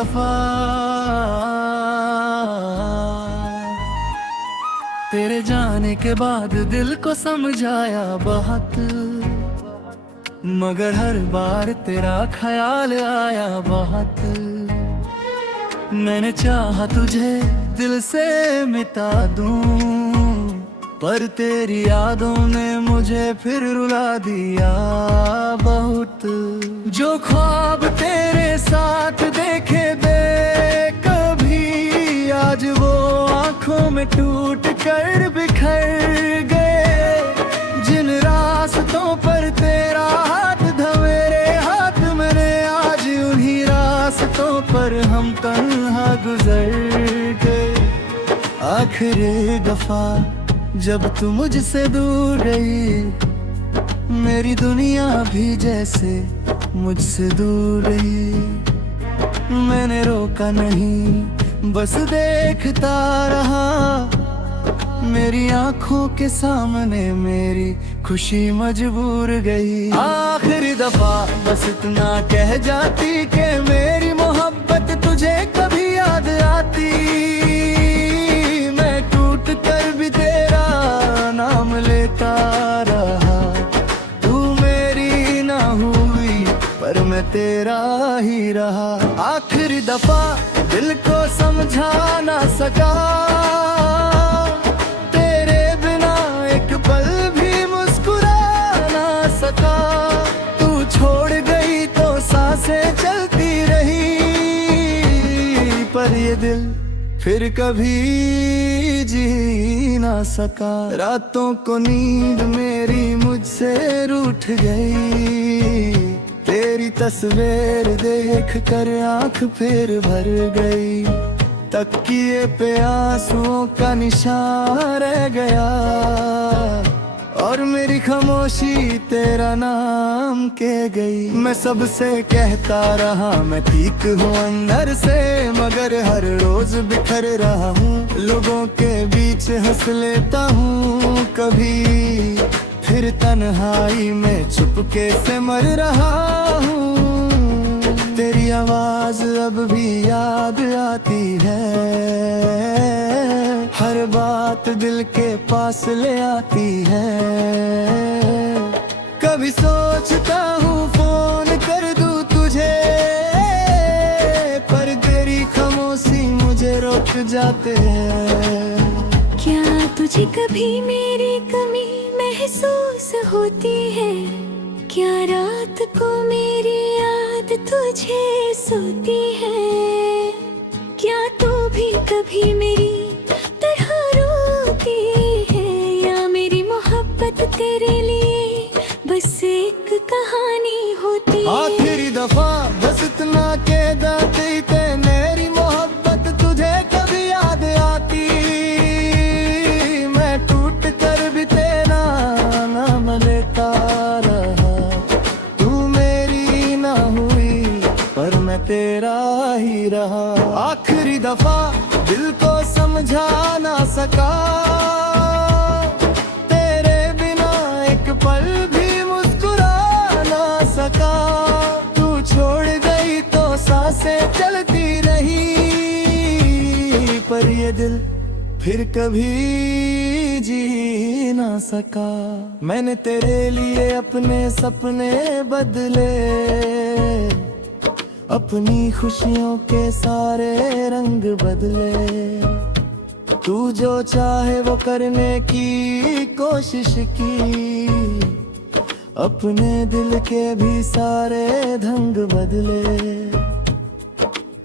दफा तेरे जाने के बाद दिल को समझाया बहुत, मगर हर बार तेरा ख्याल आया बहुत। मैंने चाहा तुझे दिल से मिटा दूं, पर तेरी यादों ने मुझे फिर रुला दिया बहुत। जो ख्वाब तेरे साथ देखे थे कभी, आज वो आंखों में टूट कर बिखर गए। जिन रास्तों पर तेरा हाथ था मेरे हाथ, मैंने आज उन्हीं रास्तों पर हम तन्हा गुजर गए। आखिरी दफा जब तू मुझसे दूर गई, मेरी दुनिया भी जैसे मुझसे दूर रही। मैंने रोका नहीं, बस देखता रहा, मेरी आंखों के सामने मेरी खुशी मजबूर गई। आखिरी दफा बस इतना कह जाती कि मेरी मोहब्बत तुझे कभी याद आती। मैं टूट कर भी तेरा नाम लेता रहा, तू मेरी ना हुई पर मैं तेरा ही रहा। आखिरी दफा दिल को समझा ना सका, तेरे बिना एक पल भी मुस्कुरा ना सका। तू छोड़ गई तो सांसें चलती रही, पर ये दिल फिर कभी जी ना सका। रातों को नींद मेरी मुझसे रूठ गई, तेरी तस्वीर देख कर आँख फिर भर गई। तकिए पे आंसुओं का निशान रह गया, और मेरी खामोशी तेरा नाम कह गई। मैं सबसे कहता रहा मैं ठीक हूँ अंदर से, मगर हर रोज बिखर रहा हूँ। लोगों के बीच हंस लेता हूँ कभी, फिर तन्हाई में चुपके से मर रहा हूँ। तेरी आवाज अब भी याद आती है, हर बात दिल के पास ले आती है। कभी सोचता हूँ फोन कर दूँ तुझे, पर तेरी खामोशी मुझे रोक जाते हैं। क्या तुझे कभी मेरी कमी महसूस होती है? क्या रात को मेरी याद तुझे सोती है? क्या तू भी कभी मेरी तरह रोती है, या मेरी मोहब्बत तेरे लिए बस एक कहानी होती है? आखिरी दफा बस इतना कह जाती थे, मेरी मोहब्बत तुझे कभी याद आती। मैं टूट कर भी तेरा नाम लेता रहा, तू मेरी ना हुई पर मैं तेरा ही रहा। आखिरी दफा दिल को समझा ना सका, तेरे बिना एक पल भी मुस्कुरा ना सका। तू छोड़ गई तो सांसें चलती रही, पर ये दिल फिर कभी जी ना सका। मैंने तेरे लिए अपने सपने बदले, अपनी खुशियों के सारे रंग बदले। तू जो चाहे वो करने की कोशिश की, अपने दिल के भी सारे ढंग बदले।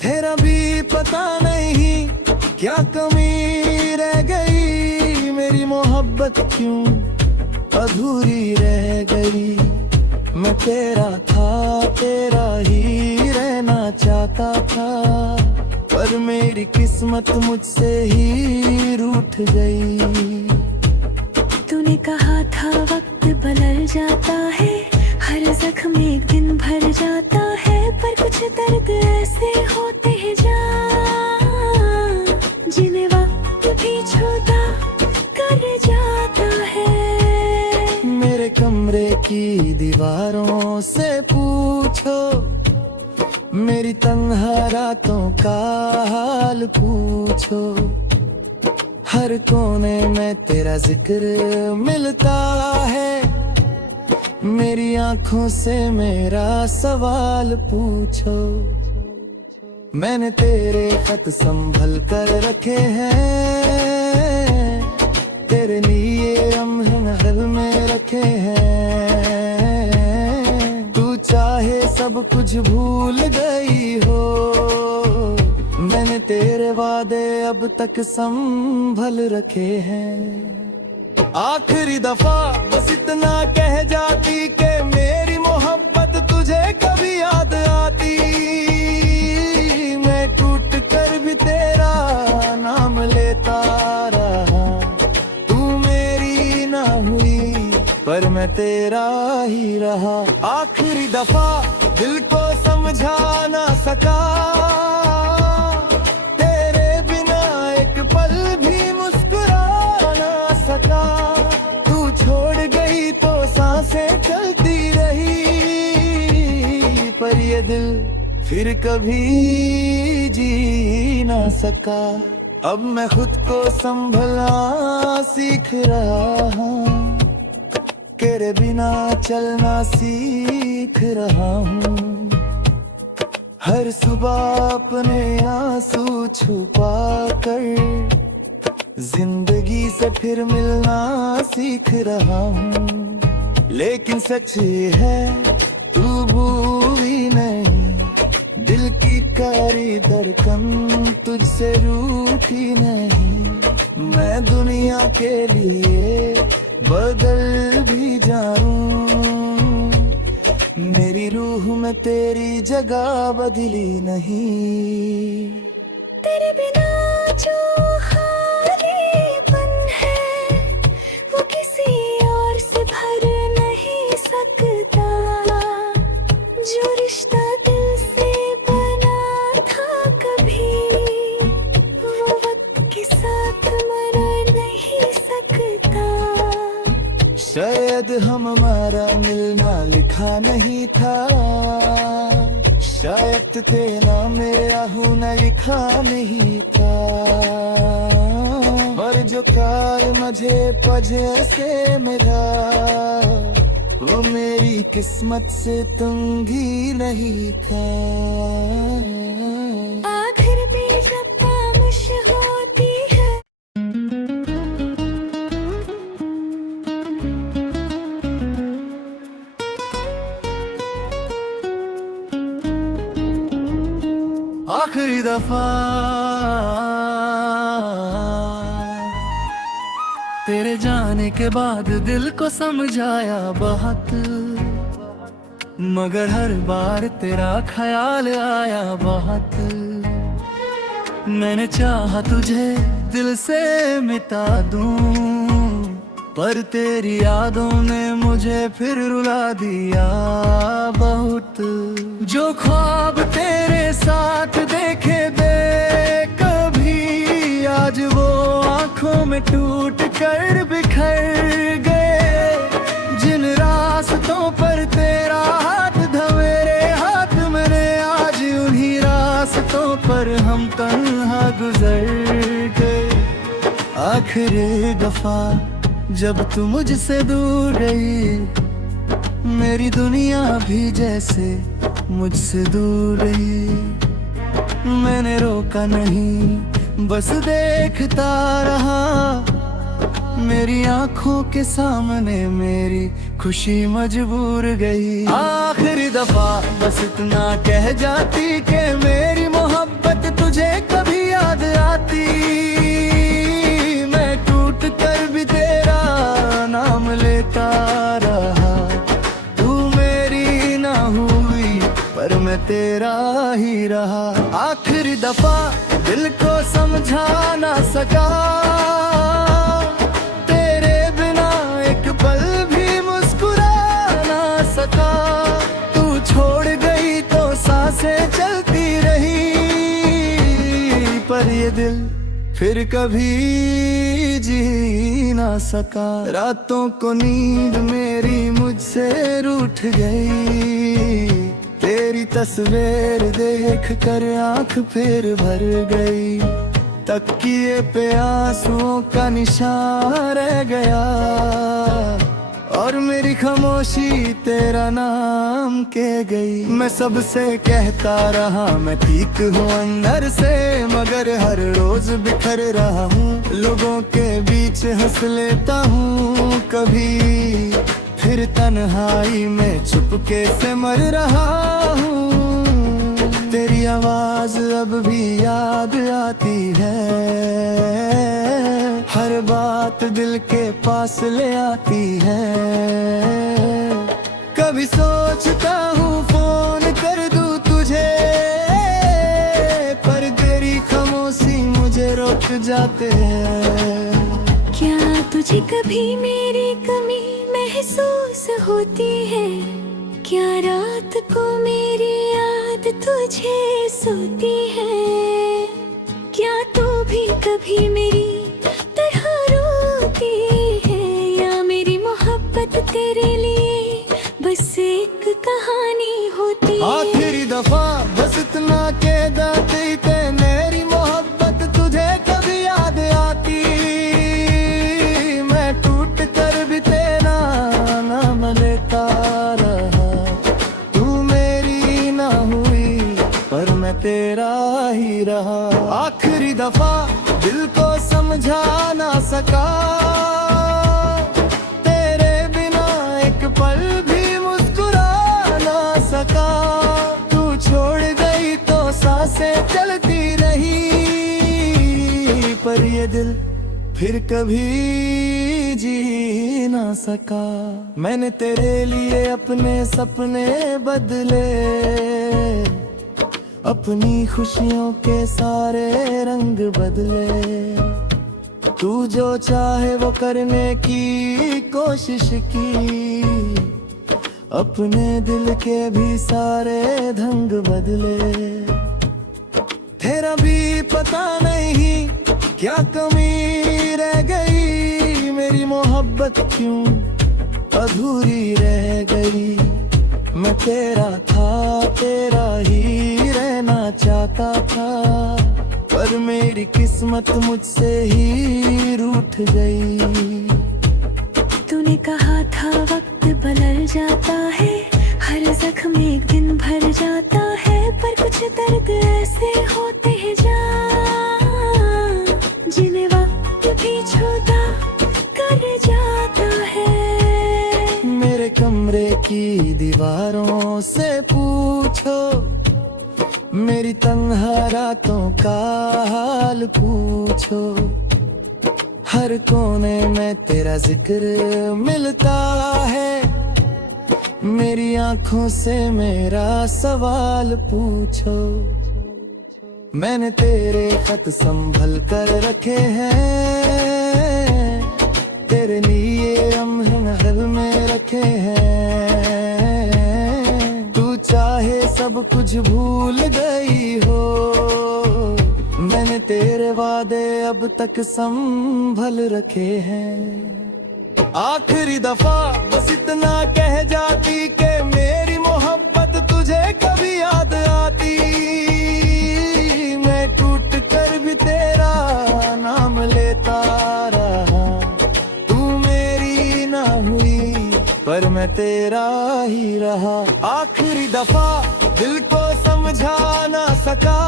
तेरा भी पता नहीं क्या कमी रह गई, मेरी मोहब्बत क्यों अधूरी रह गई। मैं तेरा था, तेरा ही रहना चाहता था, पर मेरी किस्मत मुझसे ही रूठ गई। तूने कहा था वक्त बदल जाता है, हर जख्म एक दिन भर जाता है, पर कुछ दर्द ऐसे होते हैं जान, जिन्हें वक्त भी छूता कर जाता है। मेरे कमरे की दीवारों से पूछो, मेरी तन्हा रातों का हाल पूछो, हर कोने में तेरा जिक्र मिलता है। मेरी आंखों से मेरा सवाल पूछो, मैंने तेरे खत संभल कर रखे हैं, तेरे लिए दिल में रखे हैं। तू चाहे सब कुछ भूल गई हो, मैंने तेरे वादे अब तक संभल रखे हैं। आखिरी दफा बस इतना कह जाती कि मेरी मोहब्बत तुझे कभी याद आती। मैं टूट कर भी तेरा नाम लेता रहा, तू मेरी ना हुई पर मैं तेरा ही रहा। आखिरी दफा दिल को समझा ना सका, तेरे बिना एक पल भी मुस्कुरा ना सका। तू छोड़ गई तो सांसें चलती रही, पर ये दिल फिर कभी जी ना सका। अब मैं खुद को संभलना सीख रहा हूँ, तेरे बिना चलना सीख रहा हूँ। हर सुबह अपने आंसू छुपा कर जिंदगी से फिर मिलना सीख रहा हूँ। लेकिन सच ये है तू भूली नहीं, दिल की कारी धड़कन तुझसे रूठी नहीं। मैं दुनिया के लिए बदल भी जाऊं, मेरी रूह में तेरी जगह बदली नहीं। तेरे बिना जो खालीपन है वो किसी और से भर नहीं सकता। जो रिश्ता दिल से बना था कभी, वो वक्त के साथ मर नहीं सकता। शायद हमारा मिलना लिखा नहीं था, शायद तेरा मेरा होना लिखा नहीं था। और जो कार मुझे वजह से मिला, वो मेरी किस्मत से तंगी नहीं था। आखिर भी जब खामोश होती है, आखिरी दफा तेरे जाने के बाद दिल को समझाया बहुत, मगर हर बार तेरा ख्याल आया बहुत। मैंने चाहा तुझे दिल से मिटा दूं, पर तेरी यादों ने मुझे फिर रुला दिया बहुत। जो ख्वाब तेरे साथ देखे थे कभी, आज वो आंखों में टूट कर बिखर गए। जिन रास्तों पर तेरा हाथ था मेरे हाथ, मैंने आज उन्हीं रास्तों पर हम तन्हा गुजर गए। आखिरी दफा जब तू मुझसे दूर गई, मेरी दुनिया भी जैसे मुझसे दूर रही। मैंने रोका नहीं बस देखता रहा, मेरी आंखों के सामने मेरी खुशी मजबूर गई। आखिरी दफा बस इतना कह जाती कि मेरी मोहब्बत तुझे कभी याद आती। मैं टूट कर भी तेरा नाम लेता रहा, तू मेरी ना हुई पर मैं तेरा ही रहा। आखिरी दफा दिल को समझा ना सका, तेरे बिना एक पल भी मुस्कुरा ना सका। तू छोड़ गई तो सांसें चलती रही, पर ये दिल फिर कभी जी ना सका। रातों को नींद मेरी मुझसे रूठ गई, तेरी तस्वीर देख कर आंख फिर भर गई, तकिए पे आंसुओं का निशान रह गया, और मेरी खामोशी तेरा नाम कह गई। मैं सबसे कहता रहा मैं ठीक हूँ अंदर से, मगर हर रोज बिखर रहा हूँ, लोगों के बीच हंस लेता हूँ कभी, फिर तन्हाई में चुपके से मर रहा हूँ। तेरी आवाज अब भी याद आती है, हर बात दिल के पास ले आती है। कभी सोचता हूँ फोन कर दूँ तुझे, पर तेरी खामोशी मुझे रोक जाते हैं। क्या तुझे कभी मेरी कमी महसूस होती है? क्या रात को मेरी याद तुझे सोती है? क्या तू भी कभी मेरी तरह रोती है? या मेरी मोहब्बत तेरे लिए बस एक कहानी होती है? आखिरी दफा बस इतना कह देती कि मेरी मोहब्बत तुझे कभी याद आती, मैं टूट कर भी तेरा नाम लेता रहा, तू मेरी ना हुई पर मैं तेरा ही रहा। आखिरी दफा दिल को समझा ना सका, तेरे बिना एक पल भी मुस्कुरा ना सका, तू छोड़ गई तो सांसें चलती रही, पर ये दिल फिर कभी जी ना सका। मैंने तेरे लिए अपने सपने बदले, अपनी खुशियों के सारे रंग बदले, तू जो चाहे वो करने की कोशिश की, अपने दिल के भी सारे ढंग बदले। तेरा भी पता नहीं क्या कमी रह गई, मेरी मोहब्बत क्यों अधूरी रह गई। मैं तेरा था, तेरा ही रहना चाहता था, पर मेरी किस्मत मुझसे ही रूठ गई। तूने कहा था वक्त बदल जाता है, हर जख्म एक दिन भर जाता है, पर कुछ दर्द ऐसे होते हैं जान, जिन्हें वक्त भी छूता कर जाता है। मेरे कमरे की दीवारों से पूछो, मेरी तन्हा रातों का हाल पूछो, हर कोने में तेरा जिक्र मिलता है, मेरी आंखों से मेरा सवाल पूछो। मैंने तेरे खत संभल कर रखे हैं, तेरे लिए महल में रखे हैं, तू चाहे सब कुछ भूल गई हो, मैंने तेरे वादे अब तक संभल रखे हैं। आखिरी दफा बस इतना कह जाती कि मेरी मोहब्बत तुझे कभी याद आती, मैं टूट कर भी तेरा नाम लेता रहा, तू मेरी ना हुई पर मैं तेरा ही रहा। आखिरी दफा दिल को समझा ना सका,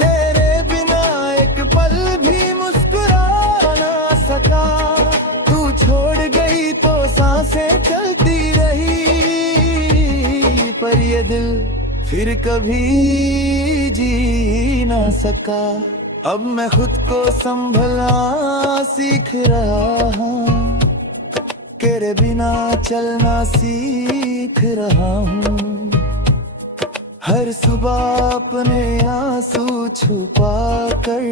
तेरे बिना एक पल भी मुस्कुरा ना सका, तू छोड़ गई तो सांसें चलती रही, पर ये दिल फिर कभी जी ना सका। अब मैं खुद को संभलना सीख रहा हूँ, तेरे बिना चलना सीख रहा हूँ, हर सुबह अपने आंसू छुपा कर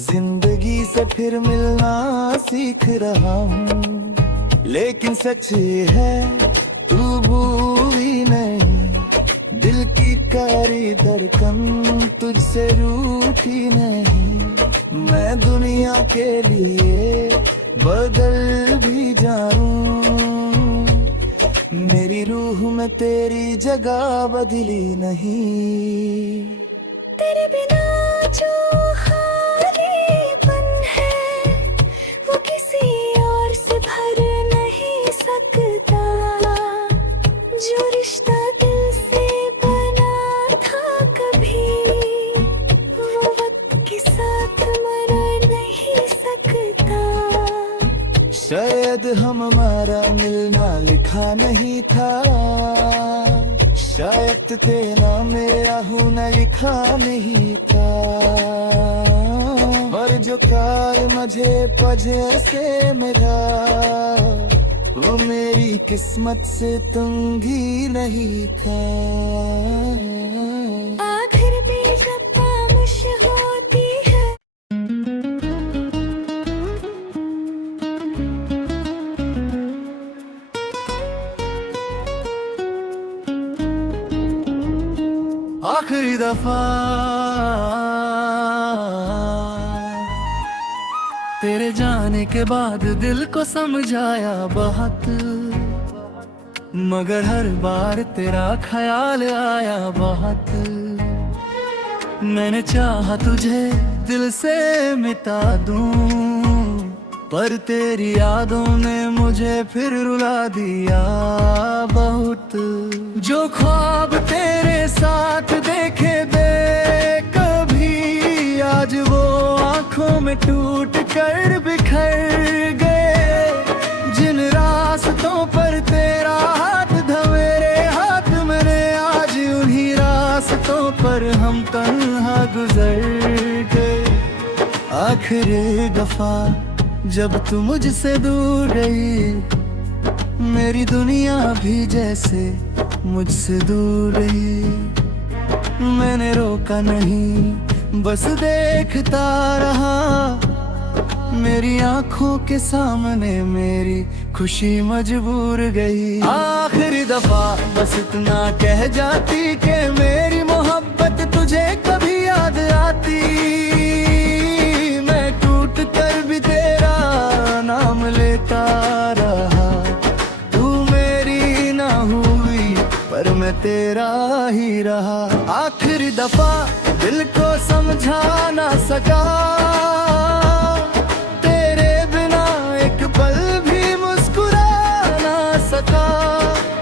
जिंदगी से फिर मिलना सीख रहा हूँ। लेकिन सच ये है तू भूली नहीं, दिल की कारी धड़कन तुझसे रूठी नहीं। मैं दुनिया के लिए बदल भी जाऊं, मेरी मेरी रूह में तेरी जगह बदली नहीं। तेरे बिना जो खालीपन है वो किसी और से भर नहीं सकता। जो रिश्ता दिल से बना था कभी वो वक्त के साथ मर नहीं सकता। शायद हमारा मिलना लिखा नहीं था, शायद तेरा मेरा होना लिखा नहीं था। पर जो कार मुझे वजह से मिला वो मेरी किस्मत से तुम भी नहीं था। आखिर भी जब खामोश होती है आखिरी दफा तेरे जाने के बाद दिल को समझाया बहुत, मगर हर बार तेरा ख्याल आया बहुत। मैंने चाहा तुझे दिल से मिटा दूं, पर तेरी यादों ने मुझे फिर रुला दिया बहुत। जो ख्वाब तेरे साथ देखे थे कभी, आज वो आंखों में टूट कर बिखर गए। जिन रास्तों पर तेरा हाथ था मेरे हाथ, मैंने आज उन्हीं रास्तों पर हम तन्हा गुजर गए। आखिरी दफा जब तू मुझसे दूर गई, मेरी दुनिया भी जैसे मुझसे दूर रही। मैंने रोका नहीं बस देखता रहा, मेरी आंखों के सामने मेरी खुशी मजबूर गई। आखिरी दफा बस इतना कह जाती कि मेरी मोहब्बत तुझे कभी याद आती। मैं टूट कर भी तेरा नाम लेता रहा, तू मेरी ना हुई पर मैं तेरा ही रहा। आखिरी दफा दिल को समझा ना सका, तेरे बिना एक पल भी मुस्कुरा ना सका।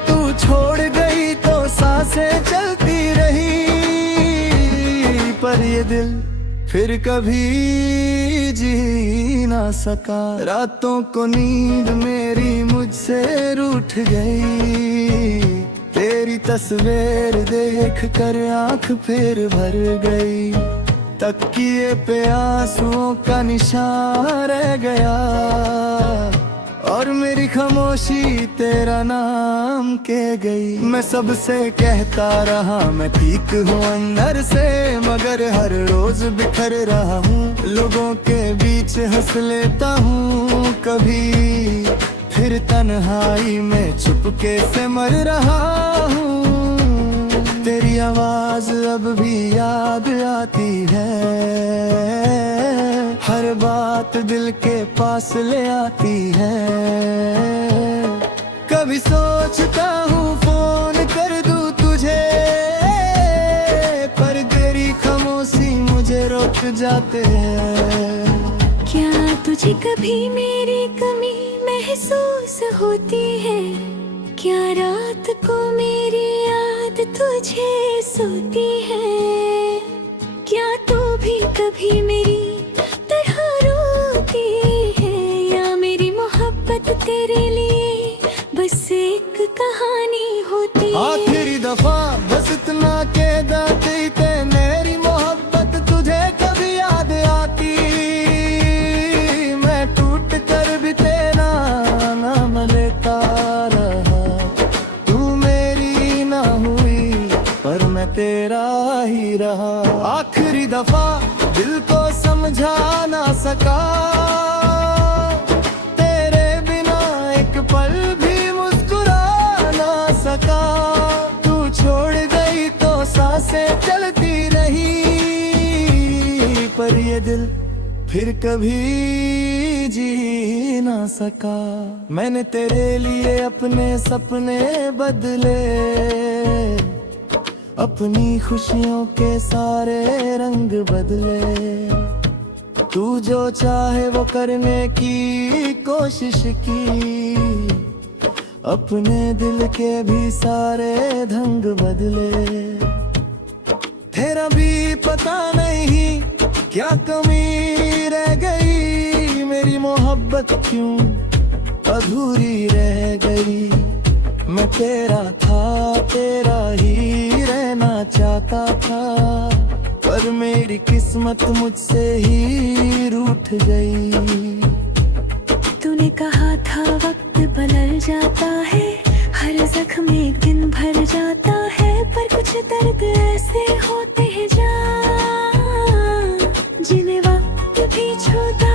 तू छोड़ गई तो सांसें चलती रही, पर ये दिल फिर कभी जी ना सका। रातों को नींद मेरी मुझसे रूठ गई, तेरी तस्वीर देख कर आँख फिर भर गई। तकिए पे आंसुओं का निशान रह गया, और मेरी खामोशी तेरा नाम के गई। मैं सबसे कहता रहा मैं ठीक हूँ अंदर से, मगर हर रोज बिखर रहा हूँ। लोगों के बीच हंस लेता हूँ कभी, फिर तन्हाई में चुपके से मर रहा हूँ। तेरी आवाज अब भी याद आती है, हर बात दिल के पास ले आती है। कभी सोचता हूँ फोन कर दूँ तुझे, पर तेरी खामोशी मुझे रोक जाते हैं। क्या तुझे कभी मेरी कमी महसूस होती है? क्या रात को मेरी याद तुझे सोती है? क्या तू भी कभी मेरी तरह रोती है, या मेरी मोहब्बत तेरे लिए बस एक कहानी होती है? आखिरी दफा बस इतना कह जाती थे, मेरी मोहब्बत तुझे कभी याद आती। मैं टूट कर भी तेरा नाम लेता रहा, तू मेरी ना हुई पर मैं तेरा ही रहा। आखिरी दफा दिल को समझा ना सका, तेरे बिना एक पल भी मुस्कुरा ना सका। तू छोड़ गई तो सांसें चलती रही, पर ये दिल फिर कभी जी ना सका। मैंने तेरे लिए अपने सपने बदले, अपनी खुशियों के सारे रंग बदले। तू जो चाहे वो करने की कोशिश की, अपने दिल के भी सारे ढंग बदले। तेरा भी पता नहीं क्या कमी रह गई, मेरी मोहब्बत क्यों अधूरी रह गई। मैं तेरा था, तेरा ही रहना चाहता था, पर मेरी किस्मत मुझसे ही रूठ गई। तूने कहा था वक्त बदल जाता है, हर जख्म एक दिन भर जाता है, पर कुछ दर्द ऐसे होते हैं जान, जिन्हें वक्त भी छूता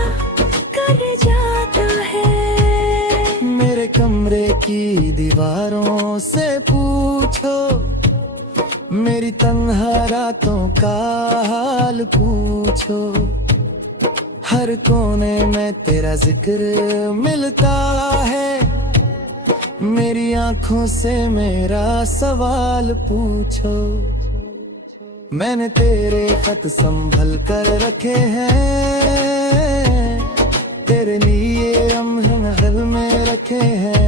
कर जाता है। मेरे कमरे की दीवारों से पूछो, मेरी तन्हा रातों का हाल पूछो। हर कोने में तेरा जिक्र मिलता है, मेरी आंखों से मेरा सवाल पूछो। मैंने तेरे खत संभल कर रखे हैं, तेरे लिए अमहल में रखे हैं।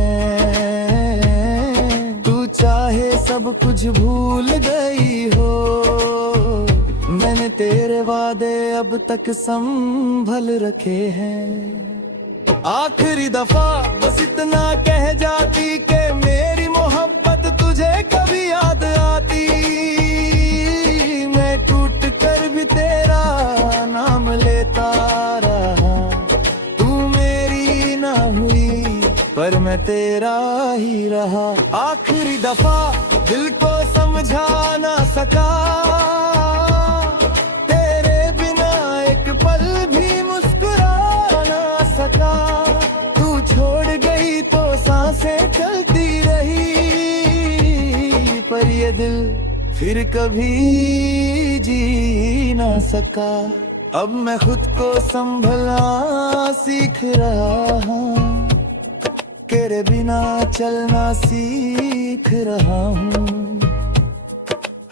तू चाहे सब कुछ भूल गई हो, मैंने तेरे वादे अब तक संभल रखे हैं। आखिरी दफा बस इतना कह जाती कि मेरी मोहब्बत तुझे कभी याद आती। मैं टूट कर भी तेरा नाम लेता रहा, तू मेरी ना हुई पर मैं तेरा ही रहा। आखिरी दफा दिल को समझा ना सका, तेरे बिना एक पल भी मुस्कुरा ना सका। तू छोड़ गई तो सांसें चलती रही, पर ये दिल फिर कभी जी ना सका। अब मैं खुद को संभलना सीख रहा हूँ, तेरे बिना चलना सीख रहा हूँ।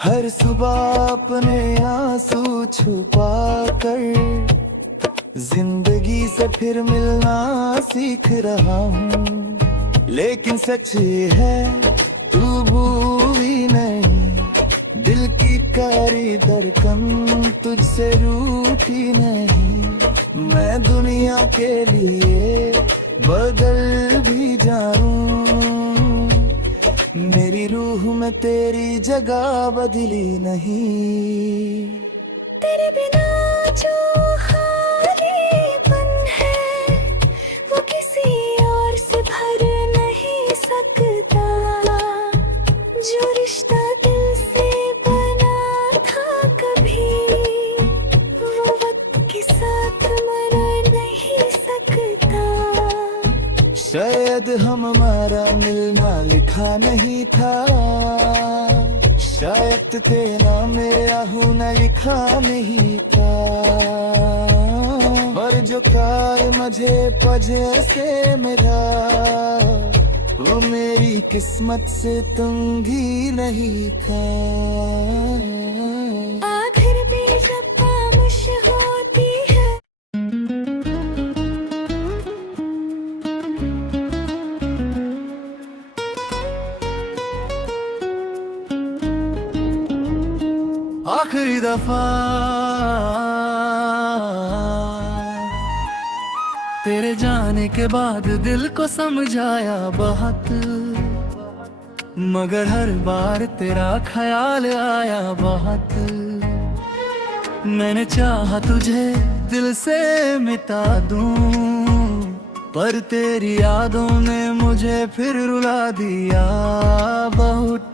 हर सुबह अपने आंसू छुपा कर जिंदगी से फिर मिलना सीख रहा हूँ। लेकिन सच ये है तू भूली नहीं, दिल की कारी धड़कन तुझसे रूठी नहीं। मैं दुनिया के लिए बदल भी जाऊं, मेरी रूह में तेरी जगह बदली नहीं। तेरे बिना जो खालीपन है वो किसी और से भर नहीं सकता। जो रिश्ता दिल से बना था कभी, वो वक्त के साथ मर नहीं सकता। शायद हमारा मिलना लिखा नहीं था, शायद तेरा मेरा होना लिखा नहीं था। पर जो कार मुझे वजह से मिला, वो मेरी किस्मत से तुम भी नहीं था। आखिर भी जब खामोश होती है, आखिरी दफा तेरे जाने के बाद दिल को समझाया बहुत, मगर हर बार तेरा ख्याल आया बहुत। मैंने चाहा तुझे दिल से मिटा दूं, पर तेरी यादों ने मुझे फिर रुला दिया बहुत।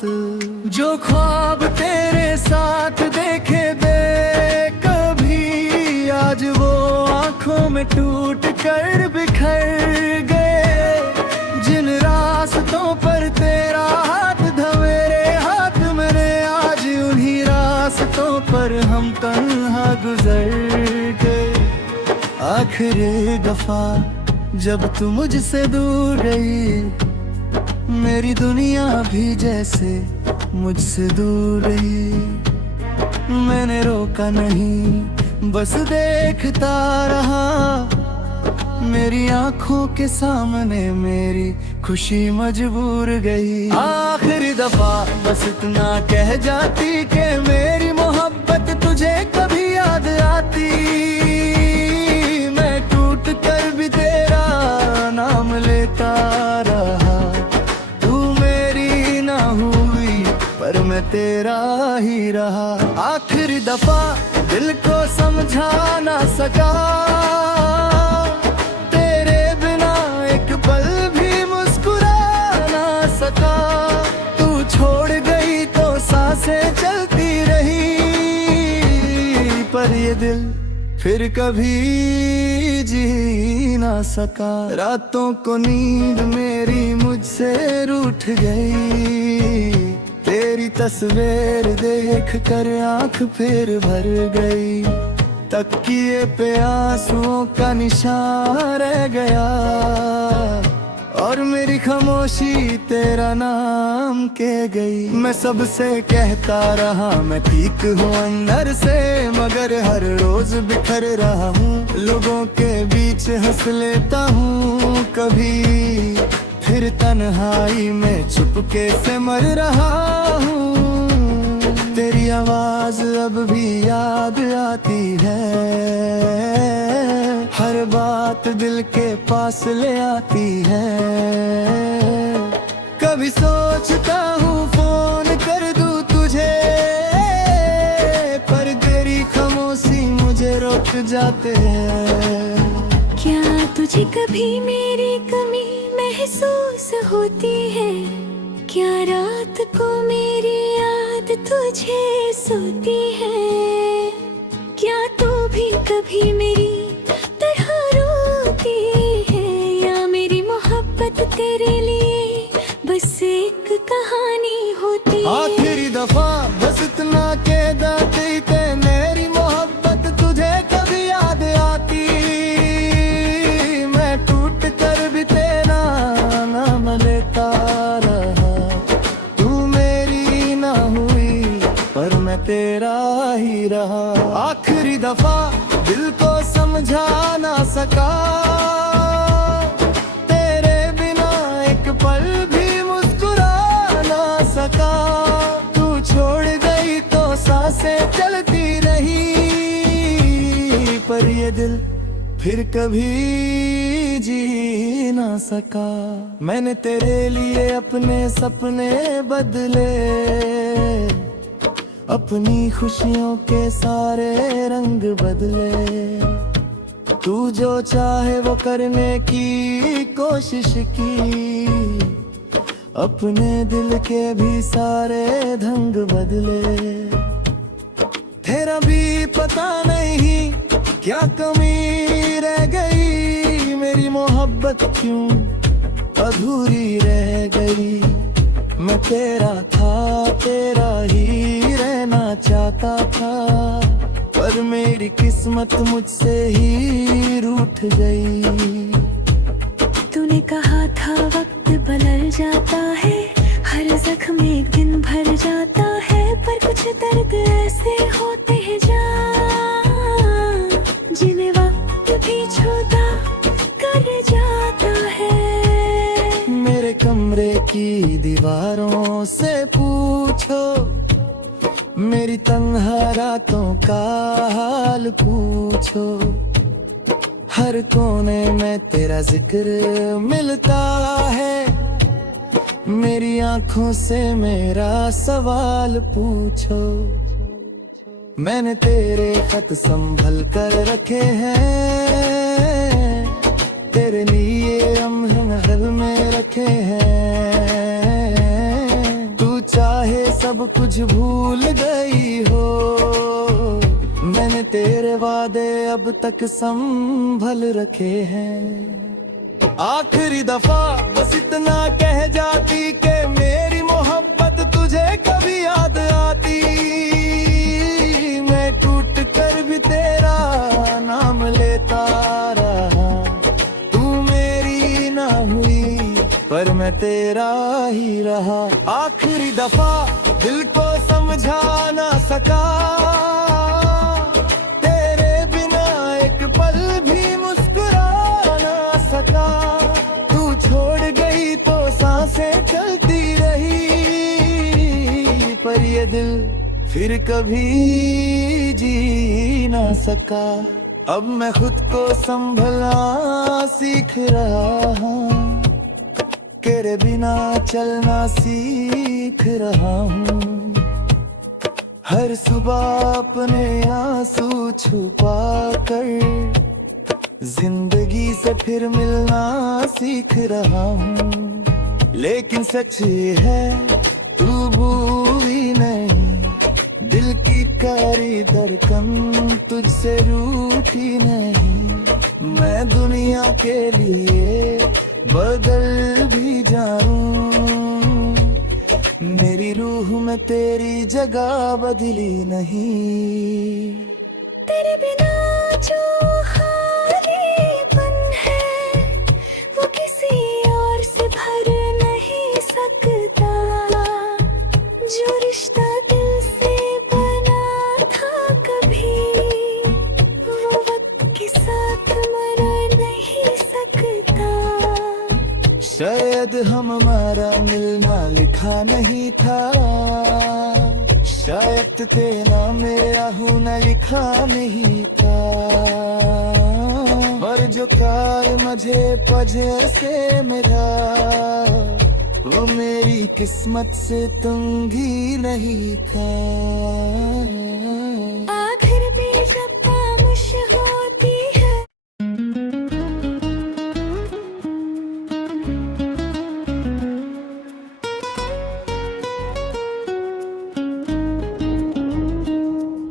जो ख्वाब तेरे साथ देखे थे कभी, आज वो आंखों में टूट कर बिखर गए। जिन रास्तों पर तेरा हाथ था मेरे हाथ, मैंने आज उन्हीं रास्तों पर हम तन्हा गुजर गए। आखिरी दफा जब तू मुझसे दूर गई, मेरी दुनिया भी जैसे मुझसे दूर रही। मैंने रोका नहीं, बस देखता रहा, मेरी आंखों के सामने मेरी खुशी मजबूर गई। आखिरी दफा बस इतना कह जाती कि मेरी मोहब्बत तुझे कभी याद आती। मैं टूट कर भी तेरा नाम लेता रहा, तू मेरी ना हुई पर मैं तेरा ही रहा। आखिरी दफा दिल को समझा ना सका, तेरे बिना एक पल भी मुस्कुरा ना सका। तू छोड़ गई तो सांसें चलती रही, पर ये दिल फिर कभी जी ना सका। रातों को नींद मेरी मुझसे रूठ गई, तेरी तस्वीर देख कर आंख फिर भर गई। तकिए पे आंसुओं का निशान रह गया, और मेरी खामोशी तेरा नाम कह गई। मैं सबसे कहता रहा मैं ठीक हूँ अंदर से, मगर हर रोज बिखर रहा हूँ। लोगों के बीच हंस लेता हूँ कभी, फिर तन्हाई में चुपके से मर रहा हूँ। तेरी आवाज अब भी याद आती है, हर बात दिल के पास ले आती है। कभी सोचता हूँ फोन कर दूँ तुझे, पर तेरी खामोशी मुझे रोक जाते हैं। क्या तुझे कभी मेरी कमी महसूस होती है? क्या रात को मेरी याद तुझे सोती है? क्या तू भी कभी मेरी तरह रोती है, या मेरी मोहब्बत तेरे लिए बस एक कहानी होती है? आखिरी दफा बस इतना कह जाती कि मेरी मोहब्बत तुझे कभी याद आती। मैं टूट कर भी तेरा नाम लेता रहा, तू मेरी ना हुई पर मैं तेरा ही रहा। आखिरी दफा दिल को समझा ना सका, तेरे बिना एक पल भी मुस्कुरा ना सका। तू छोड़ गई तो सांसें चलती रही, पर ये दिल फिर कभी जी ना सका। मैंने तेरे लिए अपने सपने बदले, अपनी खुशियों के सारे रंग बदले। तू जो चाहे वो करने की कोशिश की, अपने दिल के भी सारे ढंग बदले। तेरा भी पता नहीं क्या कमी रह गई, मेरी मोहब्बत क्यों अधूरी रह गई। मैं तेरा था, तेरा ही रहना चाहता था, पर मेरी किस्मत मुझसे ही रूठ गई। तूने कहा था वक्त बदल जाता है, हर जख्म एक दिन भर जाता है, पर कुछ दर्द ऐसे होते हैं जान, जिन्हें वक्त भी छूता कर जाता है। मेरे कमरे की दीवारों से पूछो, मेरी तन्हा रातों का हाल पूछो। हर कोने में तेरा जिक्र मिलता है, मेरी आंखों से मेरा सवाल पूछो। मैंने तेरे खत संभल कर रखे हैं, तेरे लिए अमहल में रखे हैं। तू चाहे सब कुछ भूल गई हो, मैंने तेरे वादे अब तक संभल रखे हैं। आखिरी दफा बस इतना कह जाती कि मेरी मोहब्बत तुझे कभी याद आती। मैं टूट कर भी तेरा नाम लेता मैं तेरा ही रहा। आखिरी दफा दिल को समझा ना सका, तेरे बिना एक पल भी मुस्कुरा ना सका। तू छोड़ गई तो सांसें चलती रही, पर ये दिल फिर कभी जी ना सका। अब मैं खुद को संभलना सीख रहा हूँ, तेरे बिना चलना सीख रहा हूँ। हर सुबह अपने आंसू छुपा कर जिंदगी से फिर मिलना सीख रहा हूँ। लेकिन सच ये है तू भूली नहीं, दिल की कारी धड़कन तुझसे रूठी नहीं। मैं दुनिया के लिए बदल भी जाऊं, मेरी रूह में तेरी जगह बदली नहीं। तेरे बिना जो खालीपन है वो किसी और से भर नहीं सकता। जो रिश्ता दिल से बना था कभी, वो वक्त के साथ मर नहीं सकता। शायद हमारा मिलना लिखा नहीं था, शायद तेरा मेरा होना लिखा नहीं था। पर जो कार मुझे वजह से मिला, वो मेरी किस्मत से तुम भी नहीं था। आखिर भी जब खामोश होती है,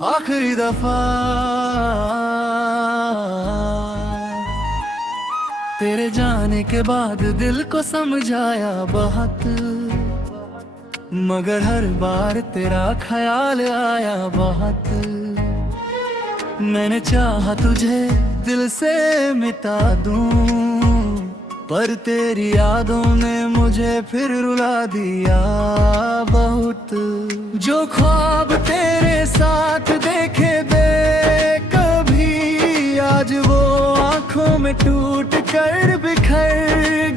आखिरी दफा तेरे जाने के बाद दिल को समझाया बहुत, मगर हर बार तेरा ख्याल आया बहुत। मैंने चाहा तुझे दिल से मिटा दूं, पर तेरी यादों ने मुझे फिर रुला दिया बहुत। जो ख्वाब तेरे साथ देखे थे कभी, आज वो आंखों में टूट कर बिखर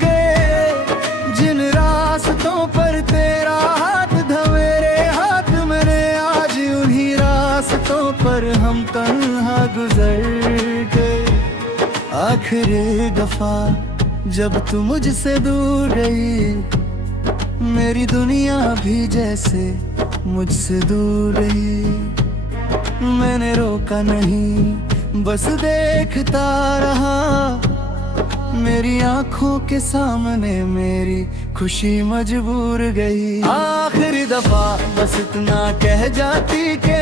गए। जिन रास्तों पर तेरा हाथ था मेरे हाथ, मैंने आज उन्हीं रास्तों पर हम तन्हा गुजर गए। आखिरी दफा जब तू मुझसे दूर गई, मेरी दुनिया भी जैसे मुझसे दूर रही। मैंने रोका नहीं, बस देखता रहा, मेरी आंखों के सामने मेरी खुशी मजबूर गई। आखिरी दफा बस इतना कह जाती कि